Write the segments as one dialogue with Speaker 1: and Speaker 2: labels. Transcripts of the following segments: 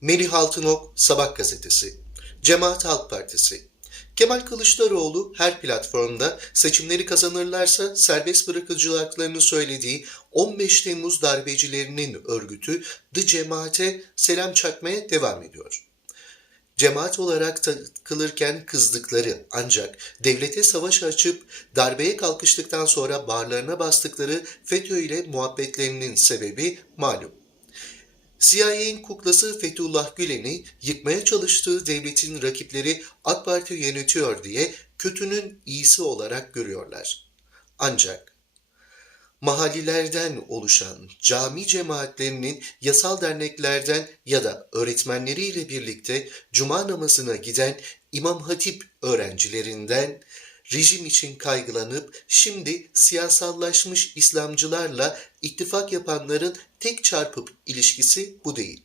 Speaker 1: Melih Altınok, Sabah gazetesi. Cemaat Halk Partisi. Kemal Kılıçdaroğlu her platformda seçimleri kazanırlarsa serbest bırakılacaklarını söylediği 15 Temmuz darbecilerinin örgütü The Cemaat'e selam çakmaya devam ediyor. Cemaat olarak takılırken kızdıkları ancak devlete savaş açıp darbeye kalkıştıktan sonra barlarına bastıkları FETÖ ile muhabbetlerinin sebebi malum. CIA'nin kuklası Fethullah Gülen'i yıkmaya çalıştığı devletin rakipleri AK Parti yönetiyor diye kötünün iyisi olarak görüyorlar. Ancak mahallilerden oluşan cami cemaatlerinin yasal derneklerden ya da öğretmenleriyle birlikte cuma namazına giden İmam Hatip öğrencilerinden rejim için kaygılanıp şimdi siyasallaşmış İslamcılarla ittifak yapanların tek çarpıp ilişkisi bu değil.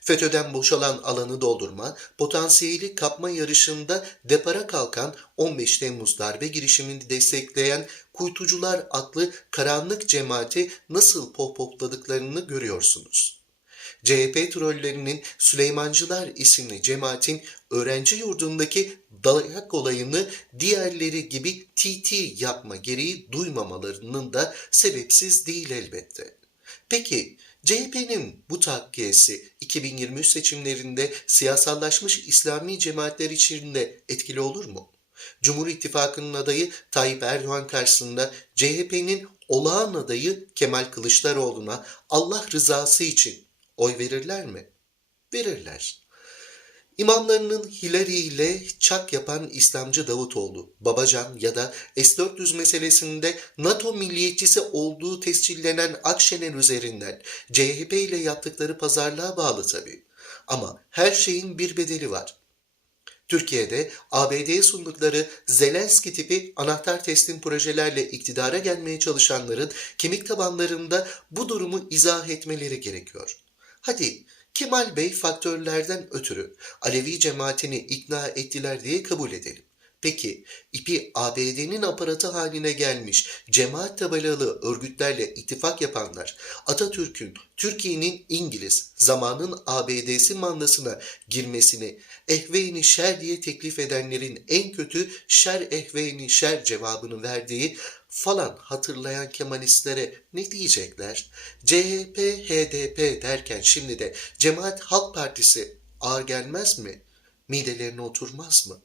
Speaker 1: FETÖ'den boşalan alanı doldurma, potansiyeli kapma yarışında depara kalkan 15 Temmuz darbe girişimini destekleyen Kuytucular adlı karanlık cemaati nasıl pohpohladıklarını görüyorsunuz. CHP trollerinin Süleymancılar isimli cemaatin öğrenci yurdundaki dayak olayını diğerleri gibi TT yapma gereği duymamalarının da sebepsiz değil elbette. Peki CHP'nin bu takkiyesi 2023 seçimlerinde siyasallaşmış İslami cemaatler içinde etkili olur mu? Cumhur İttifakı'nın adayı Tayyip Erdoğan karşısında CHP'nin olağan adayı Kemal Kılıçdaroğlu'na Allah rızası için oy verirler mi? Verirler. İmamlarının Hillary ile çak yapan İslamcı Davutoğlu, Babacan ya da S-400 meselesinde NATO milliyetçisi olduğu tescillenen Akşener üzerinden CHP ile yaptıkları pazarlığa bağlı tabii. Ama her şeyin bir bedeli var. Türkiye'de ABD'ye sundukları Zelenski tipi anahtar teslim projelerle iktidara gelmeye çalışanların kemik tabanlarında bu durumu izah etmeleri gerekiyor. Hadi Kemal Bey faktörlerden ötürü Alevi cemaatini ikna ettiler diye kabul edelim. Peki ipi ABD'nin aparatı haline gelmiş cemaat tabelalı örgütlerle ittifak yapanlar Atatürk'ün Türkiye'nin İngiliz zamanın ABD'si mandasına girmesini ehveyni şer diye teklif edenlerin en kötü şer ehveyni şer cevabını verdiği falan hatırlayan Kemalistlere ne diyecekler? CHP, HDP derken şimdi de Cemaat Halk Partisi ağır gelmez mi? Midelerine oturmaz mı?